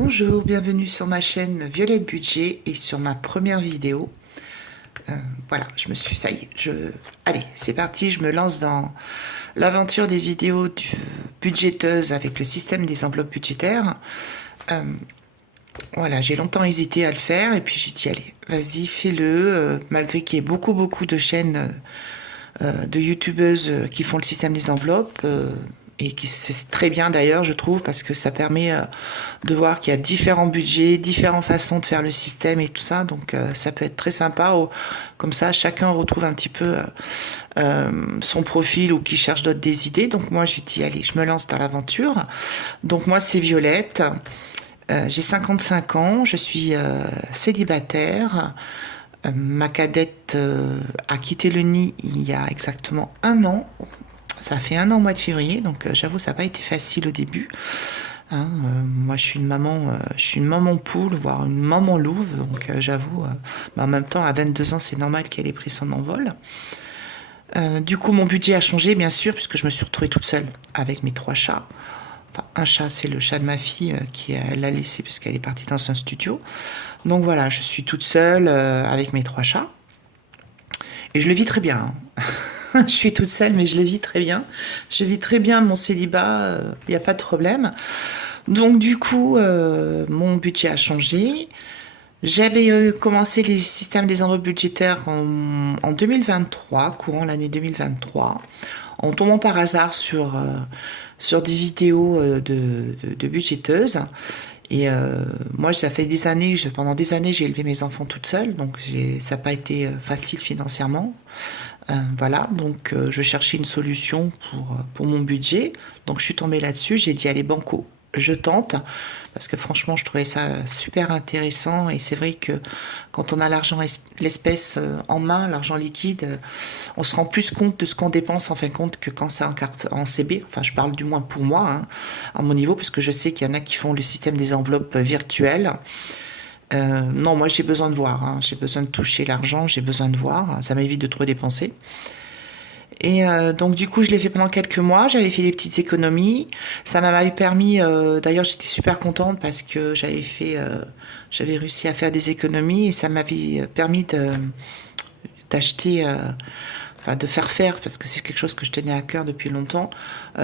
Bonjour, bienvenue sur ma chaîne Violette Budget et sur ma première vidéo. Voilà, ça y est, allez, c'est parti, je me lance dans l'aventure des vidéos budgéteuses avec le système des enveloppes budgétaires. Voilà, j'ai longtemps hésité à le faire et puis j'ai dit, allez, vas-y, fais-le, malgré qu'il y ait beaucoup de chaînes de youtubeuses qui font le système des enveloppes. Et c'est très bien d'ailleurs, je trouve, parce que ça permet de voir qu'il y a différents budgets, différentes façons de faire le système et tout ça. Donc ça peut être très sympa. Comme ça, chacun retrouve un petit peu son profil ou qui cherche des idées. Donc moi, j'ai dit, allez, je me lance dans l'aventure. Donc moi, c'est Violette. J'ai 55 ans, je suis célibataire. Ma cadette a quitté le nid il y a exactement un an. Ça a fait un an au mois de février, donc j'avoue, ça n'a pas été facile au début. Hein, moi, je suis une maman poule, voire une maman louve, donc j'avoue, mais en même temps, à 22 ans, c'est normal qu'elle ait pris son envol. Du coup, mon budget a changé, bien sûr, puisque je me suis retrouvée toute seule avec mes 3 chats. Enfin, un chat, c'est le chat de ma fille qui l'a laissé puisqu'elle est partie dans un studio. Donc voilà, je suis toute seule avec mes 3 chats. Et je le vis très bien. Hein. Je suis toute seule, mais je le vis très bien. Je vis très bien mon célibat, il n'y a pas de problème. Donc du coup, mon budget a changé. J'avais commencé les systèmes des enveloppes budgétaires en 2023, courant l'année 2023, en tombant par hasard sur des vidéos de budgéteuses. Et moi, ça fait des années, pendant des années, j'ai élevé mes enfants toute seule, donc ça n'a pas été facile financièrement. Voilà, donc je cherchais une solution pour mon budget. Donc je suis tombée là-dessus, j'ai dit allez banco, je tente. Parce que franchement, je trouvais ça super intéressant. Et c'est vrai que quand on a l'argent, l'espèce en main, l'argent liquide, on se rend plus compte de ce qu'on dépense en fin de compte que quand c'est en carte, en CB. Enfin, je parle du moins pour moi, hein, à mon niveau, parce que je sais qu'il y en a qui font le système des enveloppes virtuelles. Non, moi j'ai besoin de voir, hein. J'ai besoin de toucher l'argent, j'ai besoin de voir, ça m'évite de trop dépenser. Et donc du coup je l'ai fait pendant quelques mois, j'avais fait des petites économies, ça m'avait permis, d'ailleurs j'étais super contente parce que j'avais réussi à faire des économies et ça m'avait permis d'acheter, enfin de faire, parce que c'est quelque chose que je tenais à cœur depuis longtemps,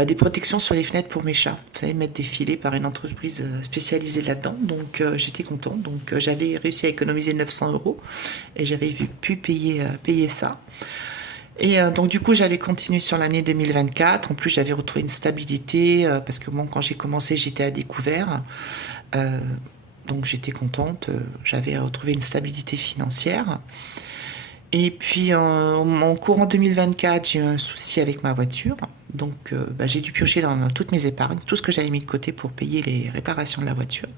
des protections sur les fenêtres pour mes chats. Vous savez, mettre des filets par une entreprise spécialisée là-dedans. Donc j'étais contente. Donc j'avais réussi à économiser 900 € et j'avais pu payer ça. Et donc du coup j'avais continué sur l'année 2024. En plus j'avais retrouvé une stabilité parce que bon, quand j'ai commencé j'étais à découvert. Euh, donc j'étais contente. J'avais retrouvé une stabilité financière. Et puis en courant 2024, j'ai eu un souci avec ma voiture. Donc j'ai dû piocher dans toutes mes épargnes, tout ce que j'avais mis de côté pour payer les réparations de la voiture.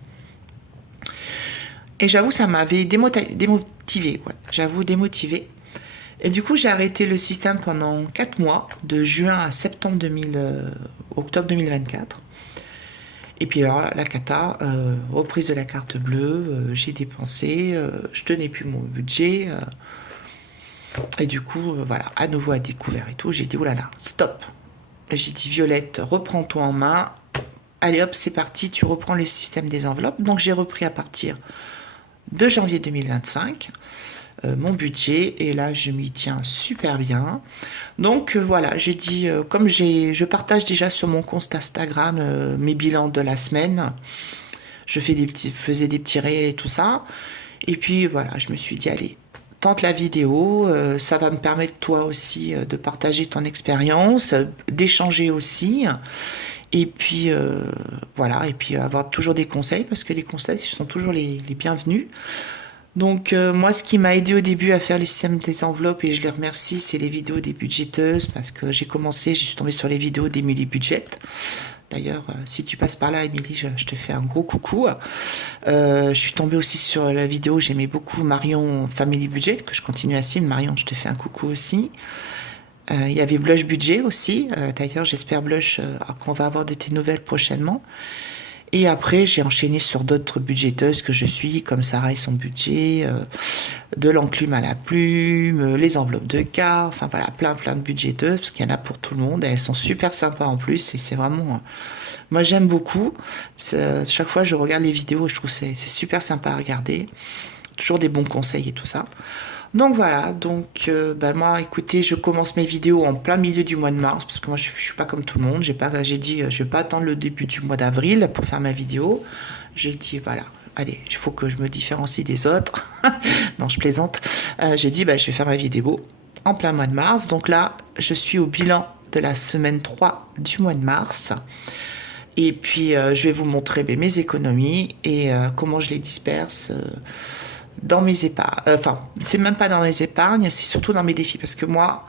Et j'avoue, ça m'avait démotivé. Ouais. J'avoue, démotivé. Et du coup, j'ai arrêté le système pendant 4 mois, de juin à octobre 2024. Et puis alors, la cata, reprise de la carte bleue, j'ai dépensé, je tenais plus mon budget. Et du coup, voilà, à nouveau à découvert et tout. J'ai dit, oulala, stop. J'ai dit, Violette, reprends-toi en main. Allez hop, c'est parti, tu reprends le système des enveloppes. Donc j'ai repris à partir de janvier 2025 mon budget. Et là, je m'y tiens super bien. Donc voilà, j'ai dit, comme je partage déjà sur mon compte Instagram mes bilans de la semaine. Je faisais des petits réels et tout ça. Et puis voilà, je me suis dit, allez, tente la vidéo, ça va me permettre toi aussi de partager ton expérience, d'échanger aussi, et puis voilà, et puis avoir toujours des conseils, parce que les conseils sont toujours les bienvenus. Donc moi, ce qui m'a aidé au début à faire le système des enveloppes, et je les remercie, c'est les vidéos des budgéteuses, parce que je suis tombée sur les vidéos d'Emily Budget. D'ailleurs, si tu passes par là, Émilie, je te fais un gros coucou. Je suis tombée aussi sur la vidéo, j'aimais beaucoup Marion Family Budget, que je continue à suivre. Marion, je te fais un coucou aussi. Il y avait Blush Budget aussi. D'ailleurs, j'espère Blush qu'on va avoir de tes nouvelles prochainement. Et après, j'ai enchaîné sur d'autres budgéteuses que je suis, comme Sarah et son budget, de l'enclume à la plume, les enveloppes de cartes, enfin voilà, plein de budgéteuses, parce qu'il y en a pour tout le monde. Et elles sont super sympas en plus, et c'est vraiment Moi, j'aime beaucoup. Chaque fois, je regarde les vidéos et je trouve que c'est super sympa à regarder. Toujours des bons conseils et tout ça. Donc voilà, donc bah moi écoutez, je commence mes vidéos en plein milieu du mois de mars parce que moi je suis pas comme tout le monde, j'ai dit je vais pas attendre le début du mois d'avril pour faire ma vidéo. J'ai dit voilà, allez, il faut que je me différencie des autres. Non, je plaisante. J'ai dit bah je vais faire ma vidéo en plein mois de mars. Donc là, je suis au bilan de la semaine 3 du mois de mars. Et puis je vais vous montrer mes économies et comment je les disperse dans mes épargnes. Enfin, c'est même pas dans mes épargnes, c'est surtout dans mes défis. Parce que moi,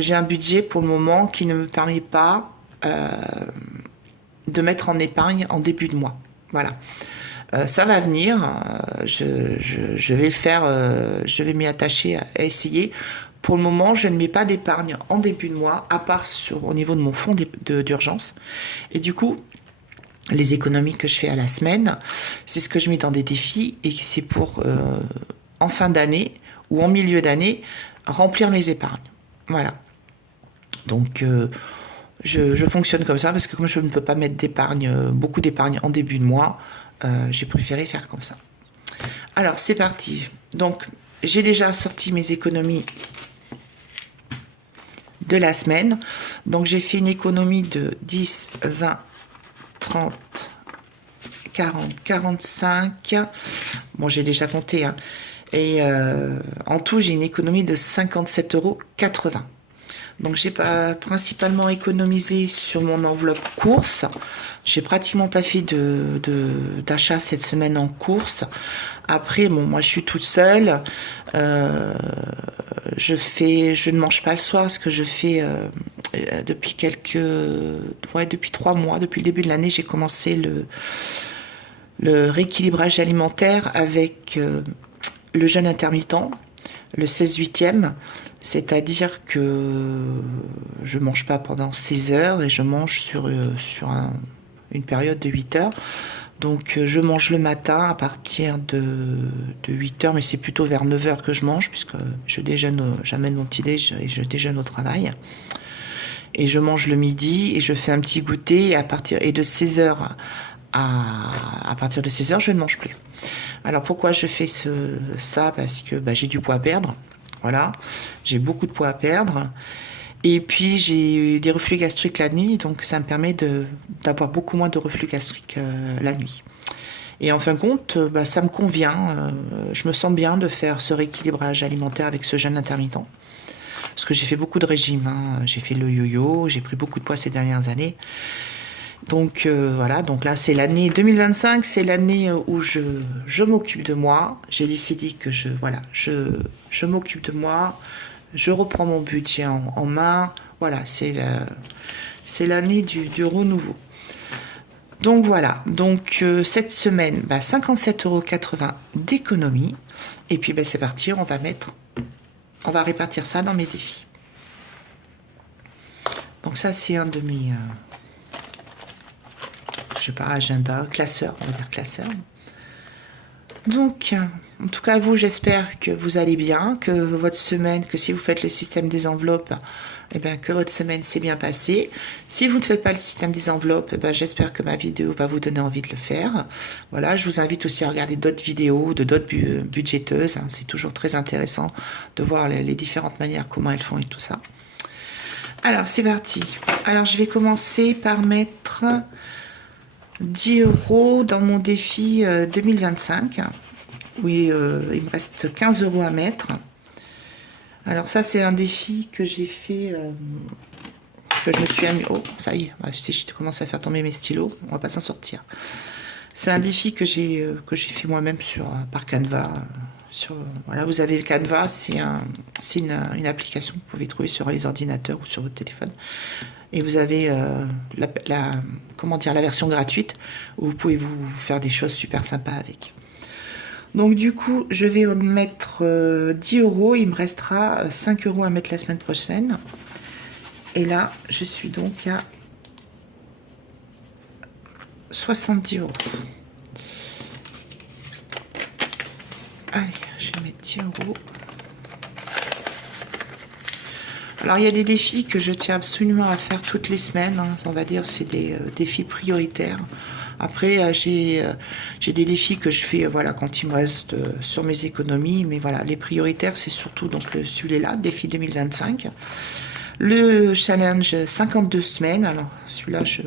j'ai un budget pour le moment qui ne me permet pas de mettre en épargne en début de mois. Voilà. Ça va venir. Je vais le faire. Je vais m'y attacher à essayer. Pour le moment, je ne mets pas d'épargne en début de mois, à part au niveau de mon fonds d'urgence. Et du coup, les économies que je fais à la semaine, c'est ce que je mets dans des défis et c'est pour, en fin d'année ou en milieu d'année, remplir mes épargnes. Voilà. Donc, je fonctionne comme ça parce que comme je ne peux pas mettre d'épargne, beaucoup d'épargne en début de mois, j'ai préféré faire comme ça. Alors, c'est parti. Donc, j'ai déjà sorti mes économies de la semaine. Donc, j'ai fait une économie de 10, 20, 30, 40, 45. Bon, j'ai déjà compté. Hein. Et en tout, j'ai une économie de 57,80 €. Donc, j'ai pas principalement économisé sur mon enveloppe course. J'ai pratiquement pas fait d'achat cette semaine en course. Après, bon, moi, je suis toute seule. Je ne mange pas le soir, ce que je fais depuis depuis 3 mois, depuis le début de l'année, j'ai commencé le rééquilibrage alimentaire avec le jeûne intermittent, le 16/8e, c'est-à-dire que je mange pas pendant 16 heures et je mange sur une période de 8 heures. Donc je mange le matin à partir de 8 heures, mais c'est plutôt vers 9 heures que je mange, puisque j'amène mon petit déj et je déjeune au travail. Et je mange le midi et je fais un petit goûter et de 16 heures à partir de 16 heures, je ne mange plus. Alors pourquoi je fais ça? Parce que j'ai du poids à perdre. Voilà, j'ai beaucoup de poids à perdre. Et puis j'ai eu des reflux gastriques la nuit, donc ça me permet d'avoir beaucoup moins de reflux gastriques la nuit. Et en fin de compte, ça me convient. Je me sens bien de faire ce rééquilibrage alimentaire avec ce jeûne intermittent. Parce que j'ai fait beaucoup de régimes. Hein. J'ai fait le yo-yo, j'ai pris beaucoup de poids ces dernières années. Donc voilà, donc là c'est l'année 2025, c'est l'année où je m'occupe de moi. J'ai décidé que je m'occupe de moi. Je reprends mon budget en main. Voilà, c'est l'année du renouveau. Donc voilà, donc cette semaine, 57,80 € d'économie. Et puis c'est parti, on va répartir ça dans mes défis. Donc ça c'est un de mes, je sais pas, agenda, classeur, on va dire classeur. Donc, en tout cas, vous, j'espère que vous allez bien, que votre semaine, que si vous faites le système des enveloppes, que votre semaine s'est bien passée. Si vous ne faites pas le système des enveloppes, j'espère que ma vidéo va vous donner envie de le faire. Voilà, je vous invite aussi à regarder d'autres vidéos de d'autres budgéteuses. Hein. C'est toujours très intéressant de voir les différentes manières, comment elles font et tout ça. Alors, c'est parti. Alors, je vais commencer par mettre 10 € dans mon défi 2025. Oui, il me reste 15 € à mettre. Alors ça, c'est un défi que j'ai fait, que je me suis amusé. Oh, ça y est, si je commence à faire tomber mes stylos, on va pas s'en sortir. C'est un défi que j'ai fait moi-même par Canva. Voilà, vous avez Canva, c'est une application que vous pouvez trouver sur les ordinateurs ou sur votre téléphone. Et vous avez la version gratuite où vous pouvez vous faire des choses super sympas avec. Donc du coup, je vais mettre 10 €. Il me restera 5 € à mettre la semaine prochaine. Et là, je suis donc à 70 €. Allez, je vais mettre 10 €. Alors, il y a des défis que je tiens absolument à faire toutes les semaines, hein. On va dire c'est des défis prioritaires. Après, j'ai des défis que je fais voilà, quand il me reste sur mes économies. Mais voilà, les prioritaires, c'est surtout donc celui-là, défi 2025. Le challenge 52 semaines. Alors, celui-là, je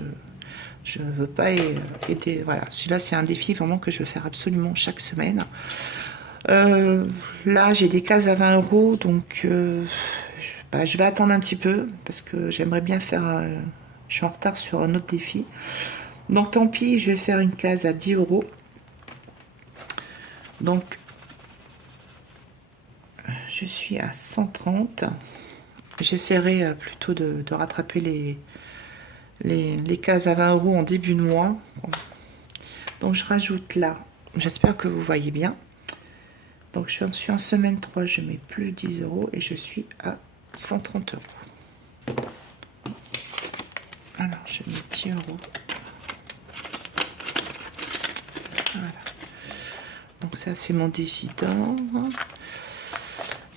ne veux pas aider. Voilà, celui-là, c'est un défi vraiment que je veux faire absolument chaque semaine. Là, j'ai des cases à 20 €, donc je vais attendre un petit peu parce que j'aimerais bien faire. Je suis en retard sur un autre défi. Donc tant pis, je vais faire une case à 10 €. Donc je suis à 130. J'essaierai plutôt de rattraper les cases à 20 € en début de mois. Donc je rajoute là. J'espère que vous voyez bien. Donc je suis en semaine 3, je mets plus 10 € et je suis à 130 €. Alors je mets 10 €. Voilà. Donc ça c'est mon défi d'or.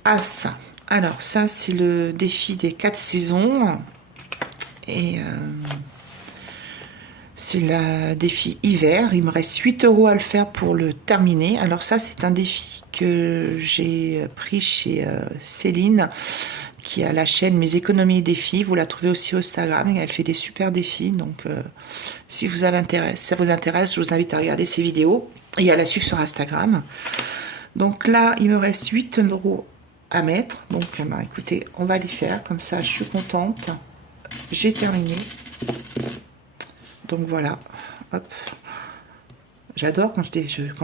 Ah ça. Alors ça c'est le défi des 4 saisons. Et c'est le défi hiver. Il me reste 8 € à le faire pour le terminer. Alors ça c'est un défi que j'ai pris chez Céline, qui a la chaîne Mes économies et défis. Vous la trouvez aussi au Instagram. Elle fait des super défis. Donc, si ça vous intéresse, je vous invite à regarder ses vidéos et à la suivre sur Instagram. Donc là, il me reste 8 € à mettre. Donc, bah, écoutez, on va les faire. Comme ça, je suis contente. J'ai terminé. Donc voilà. Hop. J'adore quand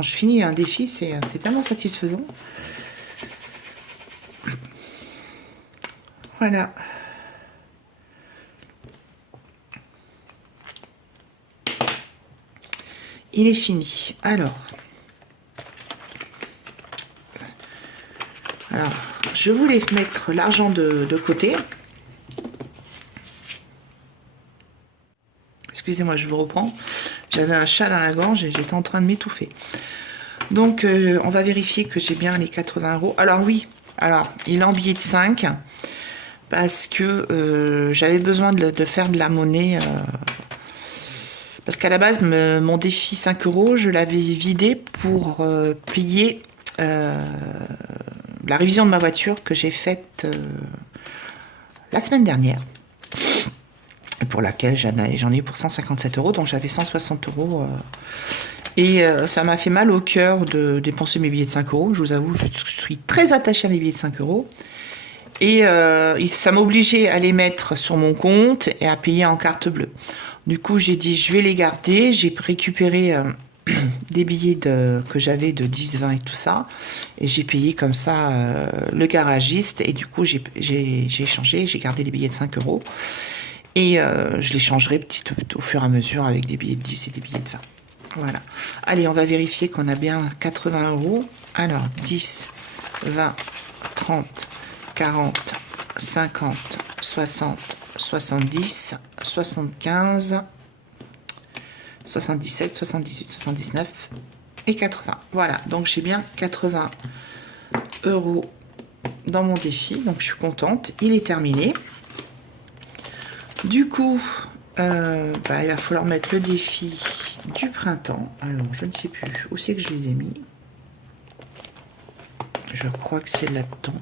je finis un défi. C'est tellement satisfaisant. Voilà. Il est fini. Alors, je voulais mettre l'argent de côté. Excusez-moi, je vous reprends. J'avais un chat dans la gorge et j'étais en train de m'étouffer. Donc, on va vérifier que j'ai bien les 80 €. Alors oui, il est en billet de 5 parce que j'avais besoin de faire de la monnaie. Parce qu'à la base, mon défi 5 €, je l'avais vidé pour payer la révision de ma voiture que j'ai faite la semaine dernière. Pour laquelle j'en ai eu pour 157 €, donc j'avais 160 €. Et ça m'a fait mal au cœur de dépenser mes billets de 5 €. Je vous avoue, je suis très attachée à mes billets de 5 €. Et ça m'obligeait à les mettre sur mon compte et à payer en carte bleue. Du coup, j'ai dit, je vais les garder. J'ai récupéré des billets que j'avais de 10, 20 et tout ça. Et j'ai payé comme ça le garagiste. Et du coup, j'ai échangé. J'ai gardé les billets de 5 €. Et je les changerai au fur et à mesure avec des billets de 10 et des billets de 20. Voilà. Allez, on va vérifier qu'on a bien 80 €. Alors, 10, 20, 30, 40, 50, 60, 70, 75, 77, 78, 79 et 80. Voilà, donc j'ai bien 80 € dans mon défi. Donc je suis contente. Il est terminé. Du coup, il va falloir mettre le défi du printemps. Alors, je ne sais plus où c'est que je les ai mis. Je crois que c'est là-dedans.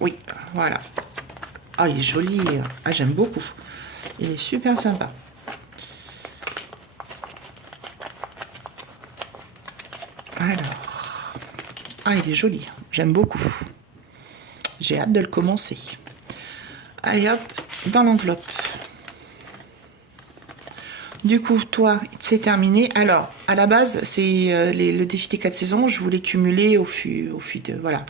Oui, voilà. Ah, il est joli. Ah, j'aime beaucoup. Il est super sympa. Alors. Ah, il est joli. J'aime beaucoup. J'ai hâte de le commencer. Allez hop, dans l'enveloppe. Du coup, toi, c'est terminé. Alors, à la base, c'est le défi des 4 saisons. Je voulais cumuler au fil de... Voilà.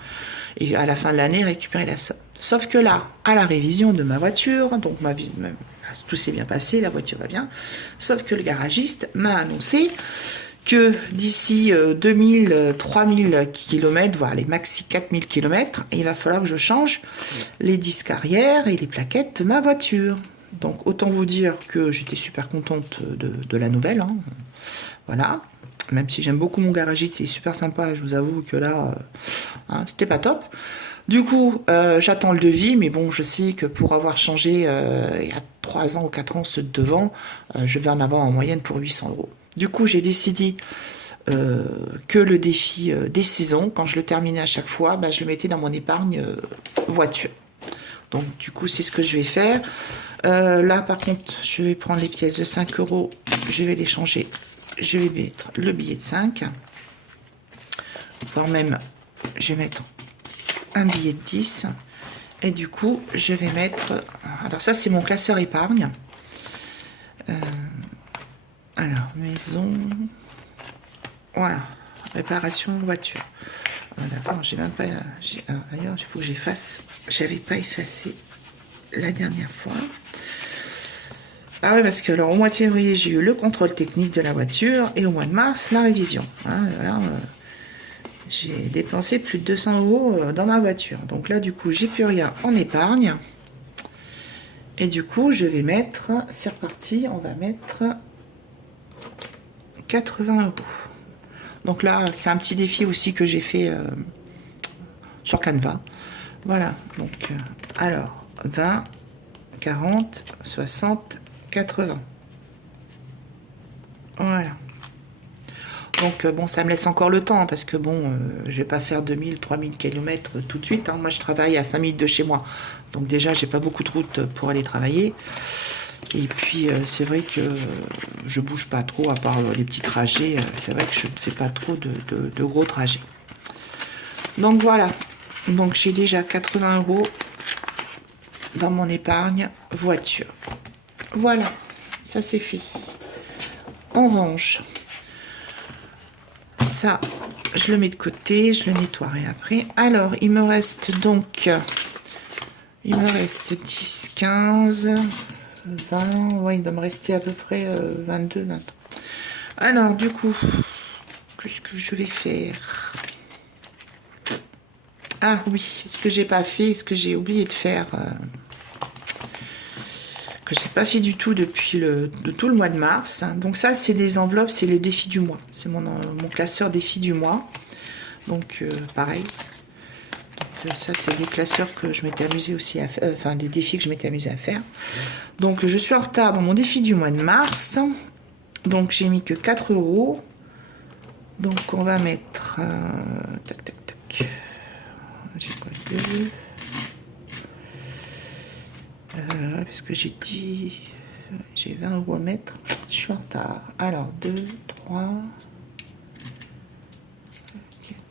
Et à la fin de l'année, récupérer la somme. Sauf que là, à la révision de ma voiture, donc tout s'est bien passé, la voiture va bien. Sauf que le garagiste m'a annoncé que d'ici 2000, 3000 km, voire les maxi 4000 km, il va falloir que je change les disques arrière et les plaquettes de ma voiture. Donc autant vous dire que j'étais super contente de la nouvelle. Hein. Voilà. Même si j'aime beaucoup mon garagiste, c'est super sympa, je vous avoue que là, hein, c'était pas top. Du coup, j'attends le devis, mais bon, je sais que pour avoir changé il y a 3 ans ou 4 ans ceux de devant, je vais en avoir en moyenne pour 800 euros. Du coup, j'ai décidé que le défi des saisons, quand je le terminais à chaque fois, bah, je le mettais dans mon épargne voiture. Donc, du coup, c'est ce que je vais faire. Là, par contre, je vais prendre les pièces de 5 euros, je vais les changer. Je vais mettre le billet de 5. Voire même, je vais mettre un billet de 10. Et du coup, je vais mettre... Alors ça, c'est mon classeur épargne. Alors, maison... Voilà. Réparation voiture. Voilà. J'ai même pas... D'ailleurs, il faut que j'efface. J'avais pas effacé la dernière fois. Ah ouais, parce que alors, au mois de février, j'ai eu le contrôle technique de la voiture. Et au mois de mars, la révision. Hein, alors, j'ai dépensé plus de 200 euros dans ma voiture. Donc là, du coup, j'ai plus rien en épargne. Et du coup, je vais mettre... C'est reparti, on va mettre 80 euros. Donc là, c'est un petit défi aussi que j'ai fait sur Canva. Voilà. Donc, alors, 20, 40, 60, 80. Voilà. Donc, bon, ça me laisse encore le temps, hein, parce que, bon, je vais pas faire 2000, 3000 km tout de suite. Hein. Moi, je travaille à 5 minutes de chez moi. Donc, déjà, j'ai pas beaucoup de route pour aller travailler. Et puis, c'est vrai que je bouge pas trop, à part les petits trajets. C'est vrai que je ne fais pas trop de gros trajets. Donc, voilà. Donc, j'ai déjà 80 euros dans mon épargne voiture. Voilà. Ça, c'est fait. On range. Ça, je le mets de côté, je le nettoierai après. Alors, il me reste donc... Il me reste 10, 15, 20... Ouais, il doit me rester à peu près 22, 23. Alors, du coup, qu'est-ce que je vais faire? Ah oui, ce que j'ai pas fait, ce que j'ai oublié de faire... que j'ai pas fait du tout depuis tout le mois de mars. Donc ça, c'est des enveloppes, c'est le défi du mois. C'est mon classeur défi du mois. Donc pareil. Donc, ça, c'est des classeurs que je m'étais amusée aussi à faire. Enfin, des défis que je m'étais amusée à faire. Donc je suis en retard dans mon défi du mois de mars. Donc j'ai mis que 4 euros. Donc on va mettre... tac, tac, tac. J'ai pas vu. Parce que j'ai dit... J'ai 20 euros à mettre. Je suis en retard. Alors, 2, 3,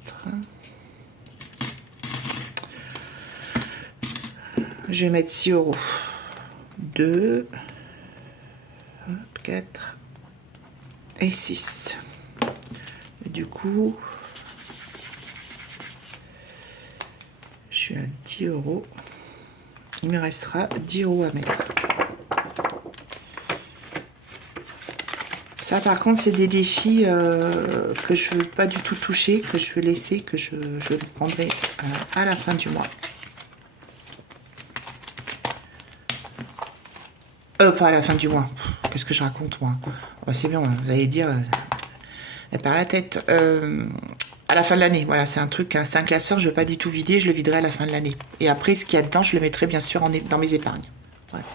4. Je vais mettre 6 euros. 2, 4 et 6. Et du coup, je suis à 10 euros. Il me restera 10 euros à mettre. Ça, par contre, c'est des défis que je ne veux pas du tout toucher, que je veux laisser, que je prendrai à la fin du mois. Pas à la fin du mois. Qu'est-ce que je raconte, moi? Oh, c'est bien, vous allez dire, elle perd la tête. À la fin de l'année, voilà, c'est un truc, c'est un classeur, je ne veux pas du tout vider, je le viderai à la fin de l'année. Et après, ce qu'il y a dedans, je le mettrai bien sûr dans mes épargnes. Voilà.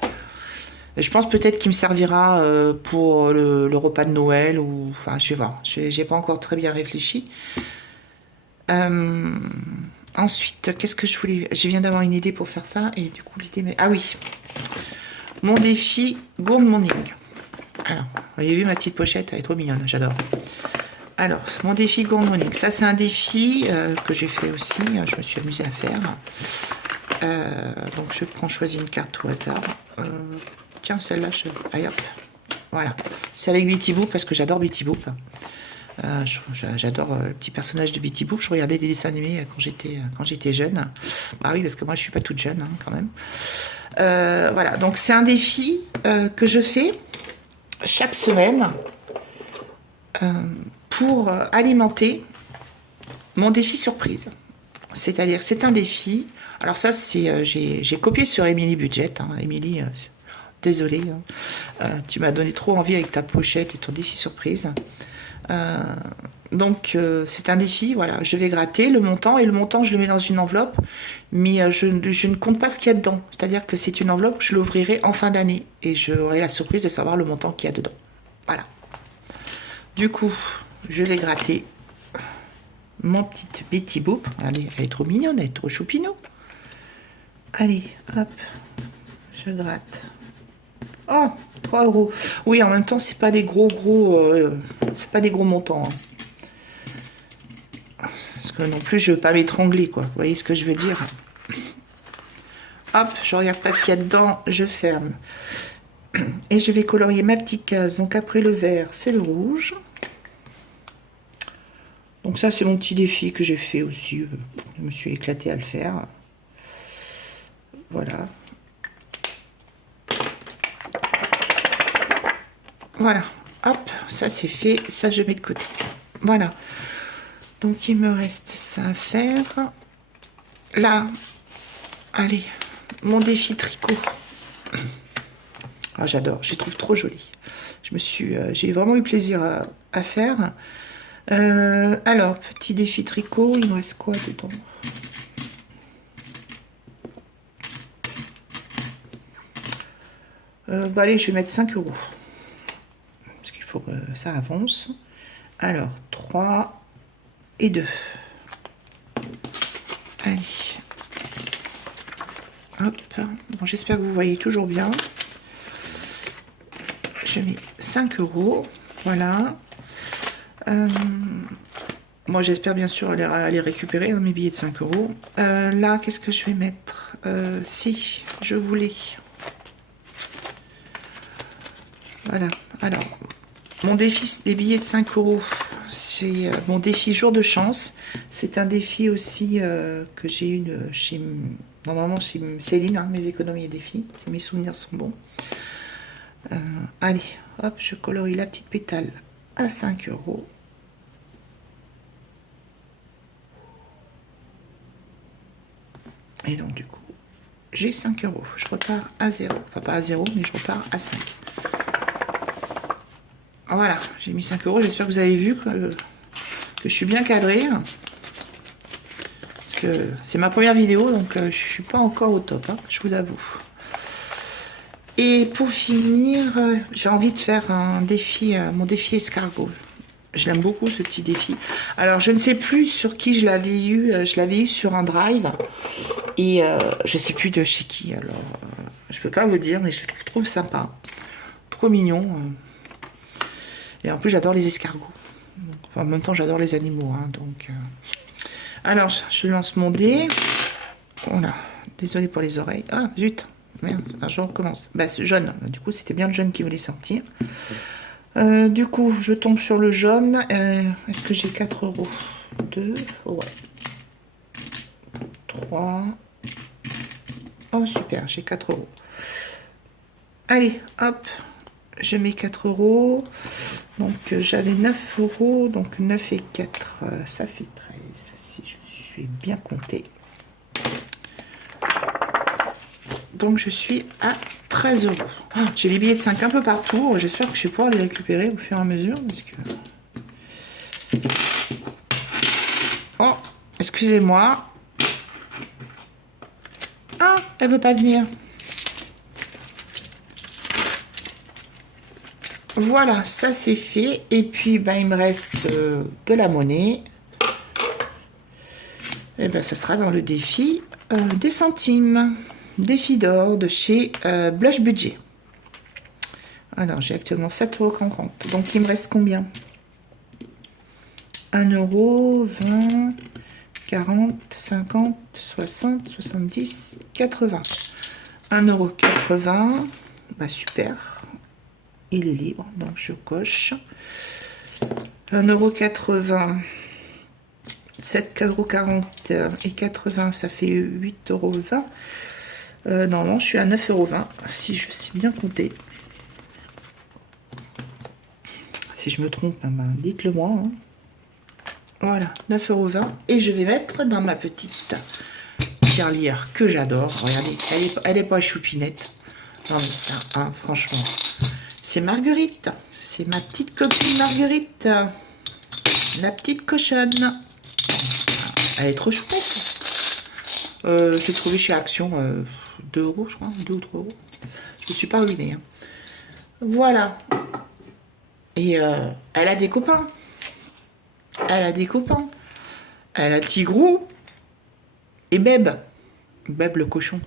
Je pense peut-être qu'il me servira pour le repas de Noël, ou enfin, je vais voir. J'ai pas encore très bien réfléchi. Ensuite, qu'est-ce que je voulais... Je viens d'avoir une idée pour faire ça, et du coup, l'idée... Ah oui, mon défi Gourd Morning. Alors, vous avez vu ma petite pochette, elle est trop mignonne, j'adore. Alors, mon défi Gourd Morning, ça c'est un défi que j'ai fait aussi, je me suis amusée à faire. Donc je choisis une carte au hasard. Tiens, celle-là, allez, hop. Voilà, c'est avec Betty Boop parce que j'adore Betty Boop. J'adore le petit personnage de Betty Boop. Je regardais des dessins animés quand j'étais jeune. Ah oui, parce que moi je suis pas toute jeune quand même. Voilà, donc c'est un défi que je fais chaque semaine pour alimenter mon défi surprise. C'est-à-dire, c'est un défi. Alors ça, c'est j'ai copié sur Emily Budget. Emily, Désolée, hein. Tu m'as donné trop envie avec ta pochette et ton défi surprise. Donc, c'est un défi, voilà. Je vais gratter le montant et le montant, je le mets dans une enveloppe. Mais je ne compte pas ce qu'il y a dedans. C'est-à-dire que c'est une enveloppe, je l'ouvrirai en fin d'année. Et j'aurai la surprise de savoir le montant qu'il y a dedans. Voilà. Du coup, je vais gratter mon petite Betty Boop. Allez, elle est trop mignonne, elle est trop choupinou. Allez, hop, je gratte. Oh, 3 euros. Oui, en même temps, c'est pas des gros c'est pas des gros montants. Hein. Parce que non plus, je veux pas m'étrangler, quoi. Vous voyez ce que je veux dire? Hop, je regarde pas ce qu'il y a dedans, je ferme. Et je vais colorier ma petite case. Donc après le vert, c'est le rouge. Donc ça, c'est mon petit défi que j'ai fait aussi. Je me suis éclatée à le faire. Voilà. Voilà. Hop, ça c'est fait. Ça, je mets de côté. Voilà. Donc, il me reste ça à faire. Là, allez, mon défi tricot. Ah, j'adore, je les trouve trop jolis. J'ai vraiment eu plaisir à faire. Alors, petit défi tricot, il me reste quoi dedans? Bah allez, je vais mettre 5 euros. Parce qu'il faut que ça avance. Alors, 3 et 2. Allez. Hop. Bon, j'espère que vous voyez toujours bien. Je mets 5 euros. Voilà. Moi, j'espère bien sûr aller récupérer mes billets de 5 euros. Là, qu'est-ce que je vais mettre? Si, je voulais. Voilà. Alors, mon défi des billets de 5 euros, c'est mon défi jour de chance. C'est un défi aussi que j'ai eu normalement chez Céline, hein, mes économies et défis. Si mes souvenirs sont bons. Allez, hop, je colorie la petite pétale à 5 euros. Et donc, du coup, j'ai 5 euros. Je repars à 0. Enfin, pas à 0, mais je repars à 5. Voilà, j'ai mis 5 euros. J'espère que vous avez vu que je suis bien cadrée. Parce que c'est ma première vidéo, donc je ne suis pas encore au top, hein, je vous avoue. Et pour finir, j'ai envie de faire un défi, mon défi escargot. Je l'aime beaucoup, ce petit défi. Alors, je ne sais plus sur qui je l'avais eu. Je l'avais eu sur un drive. Et je ne sais plus de chez qui. Alors, je ne peux pas vous dire, mais je le trouve sympa. Trop mignon. Et en plus, j'adore les escargots. Enfin, en même temps, j'adore les animaux. Hein, donc, alors, je lance mon dé. Oh là, désolé pour les oreilles. Ah, zut. Merde, je recommence. Bah, c'est jaune. Du coup, c'était bien le jaune qui voulait sortir. Du coup, je tombe sur le jaune. Est-ce que j'ai 4 euros? 2. Ouais. 3. Oh, super, j'ai 4 euros. Allez, hop. Je mets 4 euros. Donc, j'avais 9 euros. Donc, 9 et 4, ça fait 13. Si je suis bien compté. Donc, je suis à 13 euros. Oh, j'ai les billets de 5 un peu partout. J'espère que je vais pouvoir les récupérer au fur et à mesure. Parce que... Oh, excusez-moi. Ah, elle veut pas venir. Voilà, ça c'est fait. Et puis, ben, il me reste de la monnaie. Et ben, ça sera dans le défi des centimes. Défi d'or de chez Blush Budget. Alors, j'ai actuellement 7,50 €. Donc, il me reste combien? 1 euro, 20, 40, 50, 60, 70, 80. 1,80 €. Bah, super. Il est libre, donc je coche. 1,80 €. 7,40 € et 80, ça fait 8,20 €. Non, je suis à 9,20 €, si je sais bien compter. Si je me trompe, ben, dites-le moi. Hein. Voilà, 9,20 €. Et je vais mettre dans ma petite tirelire que j'adore. Regardez, elle est pas choupinette. Non mais ça, hein, franchement. C'est Marguerite. C'est ma petite copine Marguerite. La petite cochonne. Elle est trop chouette. Je l'ai trouvée chez Action. 2 euros, je crois. 2 ou 3 euros. Je ne suis pas ruinée. Hein. Voilà. Et elle a des copains. Elle a des copains. Elle a Tigrou et Beb. Beb le cochon.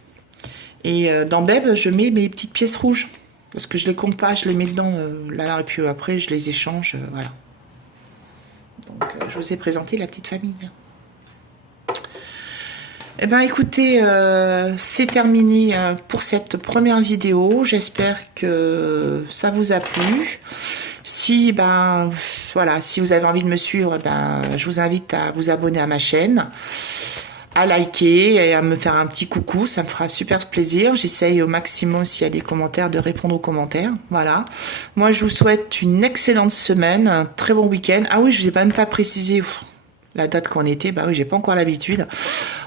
Et dans Beb, je mets mes petites pièces rouges. Parce que je les compte pas, je les mets dedans. Là, et puis après, je les échange. Voilà. Donc, je vous ai présenté la petite famille. Eh bien, écoutez, c'est terminé pour cette première vidéo. J'espère que ça vous a plu. Si, ben, voilà, si vous avez envie de me suivre, ben, je vous invite à vous abonner à ma chaîne, à liker et à me faire un petit coucou. Ça me fera super plaisir. J'essaye au maximum, s'il y a des commentaires, de répondre aux commentaires. Voilà. Moi, je vous souhaite une excellente semaine, un très bon week-end. Ah oui, je vous ai même pas précisé la date qu'on était. Bah oui, j'ai pas encore l'habitude.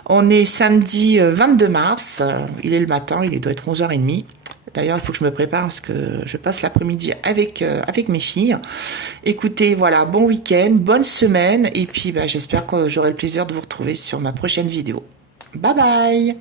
On est samedi 22 mars. Il est le matin, il doit être 11h30. D'ailleurs, il faut que je me prépare parce que je passe l'après-midi avec mes filles. Écoutez, voilà, bon week-end, bonne semaine. Et puis, bah, j'espère que j'aurai le plaisir de vous retrouver sur ma prochaine vidéo. Bye bye!